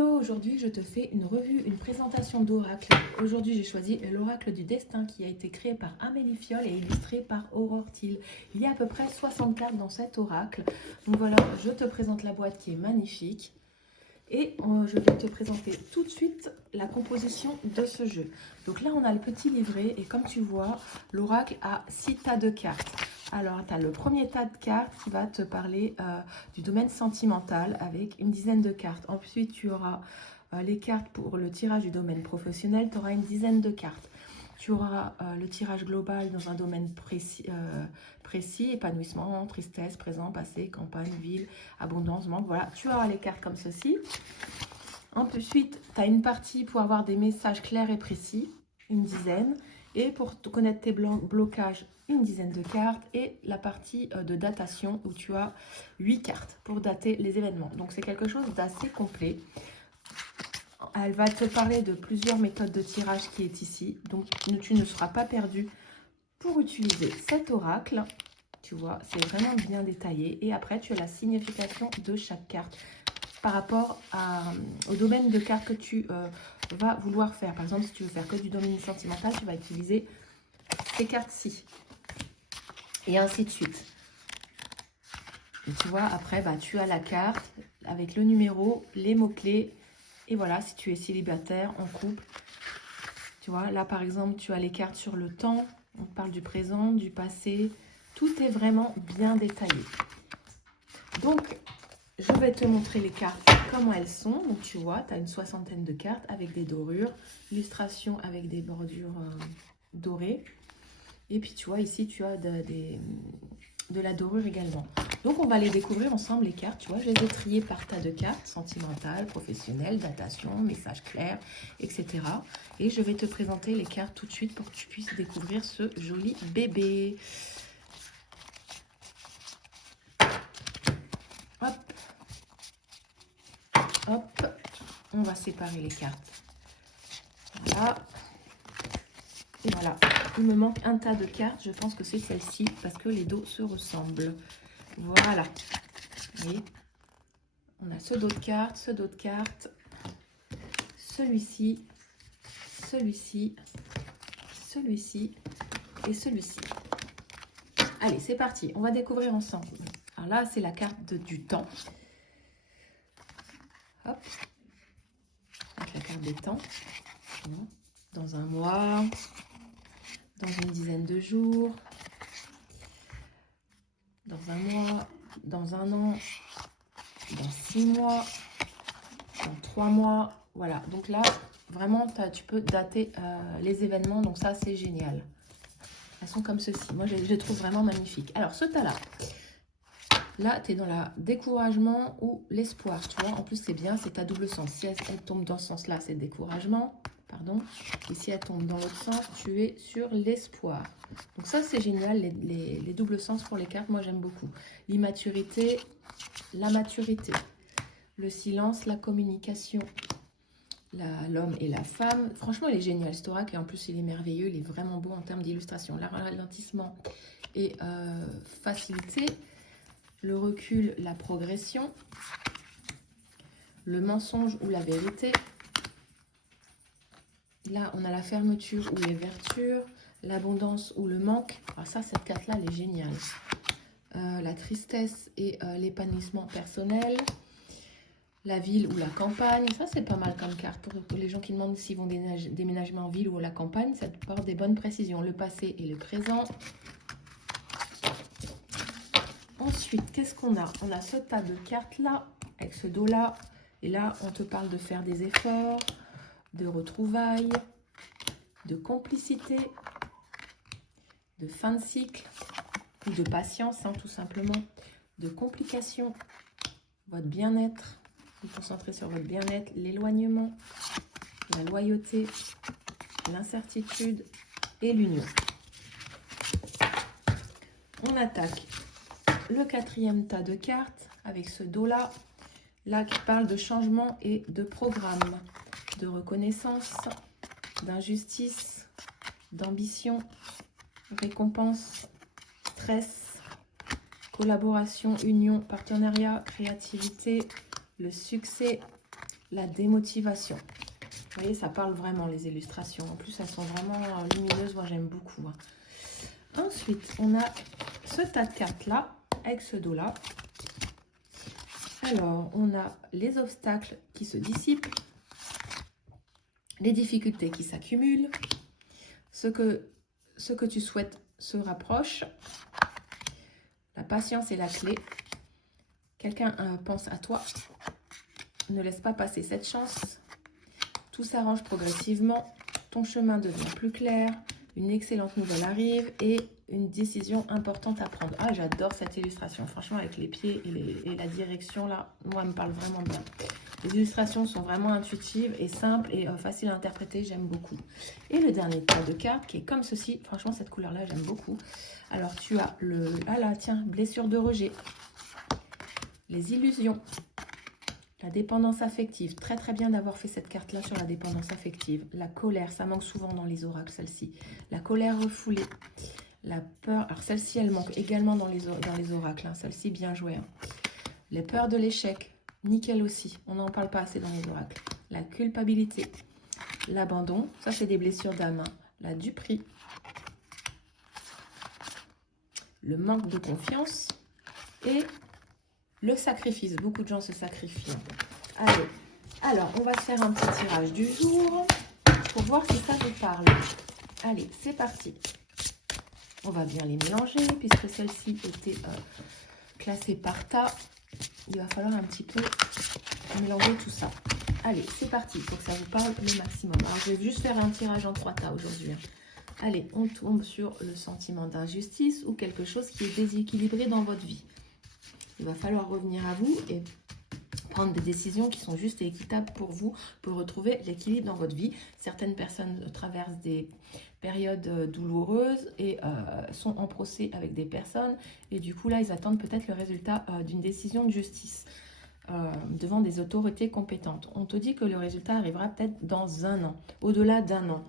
Hello, aujourd'hui je te fais une revue, une présentation d'oracle. Aujourd'hui j'ai choisi l'oracle du destin qui a été créé par Amélie Fiol et illustré par Aurore Thiel. Il y a à peu près 60 cartes dans cet oracle. Donc voilà, je te présente la boîte qui est magnifique. Et je vais te présenter tout de suite la composition de ce jeu. Donc là on a le petit livret et comme tu vois, l'oracle a 6 tas de cartes. Alors, tu as le premier tas de cartes qui va te parler du domaine sentimental avec une dizaine de cartes. Ensuite, tu auras les cartes pour le tirage du domaine professionnel, tu auras une dizaine de cartes. Tu auras le tirage global dans un domaine précis, épanouissement, tristesse, présent, passé, campagne, ville, abondance, manque. Voilà, tu auras les cartes comme ceci. Ensuite, tu as une partie pour avoir des messages clairs et précis, une dizaine. Et pour connaître tes blocages, une dizaine de cartes. Et la partie de datation où tu as 8 cartes pour dater les événements. Donc, c'est quelque chose d'assez complet. Elle va te parler de plusieurs méthodes de tirage qui est ici. Donc, tu ne seras pas perdu pour utiliser cet oracle. Tu vois, c'est vraiment bien détaillé. Et après, tu as la signification de chaque carte par rapport au domaine de cartes que tu vas vouloir faire. Par exemple, si tu veux faire que du domaine sentimental, tu vas utiliser ces cartes-ci. Et ainsi de suite. Et tu vois, après, tu as la carte avec le numéro, les mots-clés. Et voilà, si tu es célibataire, en couple. Tu vois, là, par exemple, tu as les cartes sur le temps. On parle du présent, du passé. Tout est vraiment bien détaillé. Donc, je vais te montrer les cartes, comment elles sont. Donc, tu vois, tu as une soixantaine de cartes avec des dorures. Illustration avec des bordures dorées. Et puis, tu vois, ici, tu as de la dorure également. Donc, on va les découvrir ensemble, les cartes. Tu vois, je les ai triées par tas de cartes, sentimentales, professionnelles, datation, messages clairs, etc. Et je vais te présenter les cartes tout de suite pour que tu puisses découvrir ce joli bébé. Hop. Hop. On va séparer les cartes. Voilà. Et voilà. Il me manque un tas de cartes. Je pense que c'est celle-ci parce que les dos se ressemblent. Voilà. Vous voyez, on a ce dos de cartes, ce dos de cartes, celui-ci, celui-ci, celui-ci et celui-ci. Allez, c'est parti. On va découvrir ensemble. Alors là, c'est la carte du temps. Hop. Avec la carte des temps. Dans un mois, dans une dizaine de jours, dans un mois, dans un an, dans 6 mois, dans 3 mois. Voilà, donc là, vraiment, tu peux dater les événements. Donc ça, c'est génial. Elles sont comme ceci. Moi, je les trouve vraiment magnifiques. Alors, ce tas-là, là, tu es dans le découragement ou l'espoir. Tu vois, en plus, c'est bien, c'est à double sens. Si elle tombe dans ce sens-là, c'est le découragement. Pardon. Et si elle tombe dans l'autre sens, tu es sur l'espoir. Donc ça, c'est génial, les doubles sens pour les cartes. Moi, j'aime beaucoup. L'immaturité, la maturité. Le silence, la communication. L'homme et la femme. Franchement, il est génial, cet oracle. Et en plus, il est merveilleux. Il est vraiment beau en termes d'illustration. Le ralentissement et facilité. Le recul, la progression. Le mensonge ou la vérité. Là, on a la fermeture ou l'ouverture, l'abondance ou le manque. Alors ça, cette carte-là, elle est géniale. La tristesse et l'épanouissement personnel. La ville ou la campagne. Ça, c'est pas mal comme carte. Pour les gens qui demandent s'ils vont déménager en ville ou à la campagne, ça te porte des bonnes précisions. Le passé et le présent. Ensuite, qu'est-ce qu'on a? On a ce tas de cartes-là, avec ce dos-là. Et là, on te parle de faire des efforts, de retrouvailles, de complicité, de fin de cycle, ou de patience, tout simplement, de complications, votre bien-être, vous concentrez sur votre bien-être, l'éloignement, la loyauté, l'incertitude et l'union. On attaque le quatrième tas de cartes avec ce dos-là, là qui parle de changement et de programme, de reconnaissance, d'injustice, d'ambition, récompense, stress, collaboration, union, partenariat, créativité, le succès, la démotivation. Vous voyez, ça parle vraiment, les illustrations. En plus, elles sont vraiment lumineuses. Moi, j'aime beaucoup. Ensuite, on a ce tas de cartes-là, avec ce dos-là. Alors, on a les obstacles qui se dissipent, les difficultés qui s'accumulent, ce que tu souhaites se rapproche, la patience est la clé. Quelqu'un pense à toi, ne laisse pas passer cette chance. Tout s'arrange progressivement, ton chemin devient plus clair, une excellente nouvelle arrive et une décision importante à prendre. Ah, j'adore cette illustration, franchement, avec les pieds et la direction, là, moi, elle me parle vraiment bien. Les illustrations sont vraiment intuitives et simples et faciles à interpréter, j'aime beaucoup. Et le dernier tas de cartes qui est comme ceci, franchement, cette couleur-là, j'aime beaucoup. Alors, tu as ah là, tiens, blessure de rejet, les illusions, la dépendance affective, très très bien d'avoir fait cette carte-là sur la dépendance affective. La colère, ça manque souvent dans les oracles, celle-ci. La colère refoulée, la peur, alors celle-ci, elle manque également dans les oracles, hein. Celle-ci, bien jouée. Hein. Les peurs de l'échec, nickel aussi, on n'en parle pas assez dans les oracles. La culpabilité, l'abandon, ça c'est des blessures d'âme. Hein. La duperie, le manque de confiance et le sacrifice. Beaucoup de gens se sacrifient. Allez, alors on va se faire un petit tirage du jour pour voir si ça vous parle. Allez, c'est parti. On va bien les mélanger puisque celle-ci était classée par tas. Il va falloir un petit peu mélanger tout ça. Allez, c'est parti pour que ça vous parle le maximum. Alors, je vais juste faire un tirage en 3 tas aujourd'hui. Allez, on tombe sur le sentiment d'injustice ou quelque chose qui est déséquilibré dans votre vie. Il va falloir revenir à vous et prendre des décisions qui sont justes et équitables pour vous, pour retrouver l'équilibre dans votre vie. Certaines personnes traversent des périodes douloureuses et sont en procès avec des personnes. Et du coup, là, ils attendent peut-être le résultat d'une décision de justice devant des autorités compétentes. On te dit que le résultat arrivera peut-être dans 1 an, au-delà d'1 an.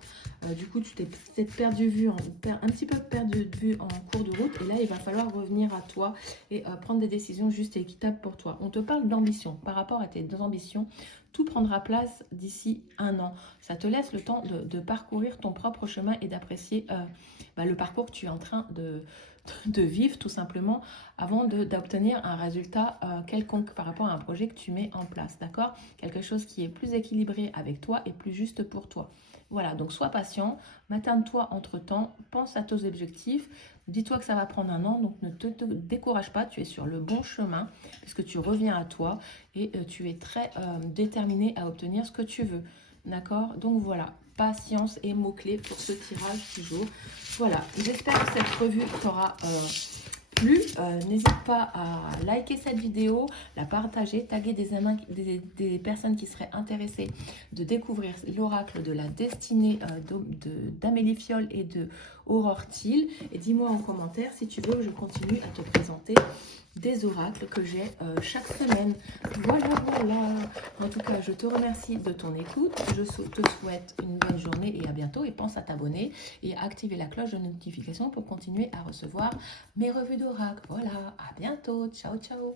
Du coup, tu t'es peut-être perdu de vue, un petit peu perdu de vue en cours de route. Et là, il va falloir revenir à toi et prendre des décisions justes et équitables pour toi. On te parle d'ambition. Par rapport à tes ambitions, tout prendra place d'ici 1 an. Ça te laisse le temps de parcourir ton propre chemin et d'apprécier le parcours que tu es en train de vivre tout simplement avant d'obtenir un résultat quelconque par rapport à un projet que tu mets en place, d'accord? Quelque chose qui est plus équilibré avec toi et plus juste pour toi. Voilà, donc sois patient, materne-toi entre-temps, pense à tes objectifs, dis-toi que ça va prendre 1 an, donc ne te décourage pas, tu es sur le bon chemin, puisque tu reviens à toi et tu es très déterminé à obtenir ce que tu veux, d'accord? Donc voilà, patience et mots-clés pour ce tirage du jour. Voilà, j'espère que cette revue t'aura plu. N'hésite pas à liker cette vidéo, la partager, taguer des personnes qui seraient intéressées de découvrir l'oracle de la destinée d'Amélie Fiol et de Aurore Thiel. Et dis-moi en commentaire si tu veux que je continue à te présenter des oracles que j'ai chaque semaine. Voilà. En tout cas, je te remercie de ton écoute. Je te souhaite une bonne journée et à bientôt. Et pense à t'abonner et à activer la cloche de notification pour continuer à recevoir mes revues d'oracles. Voilà, à bientôt. Ciao, ciao.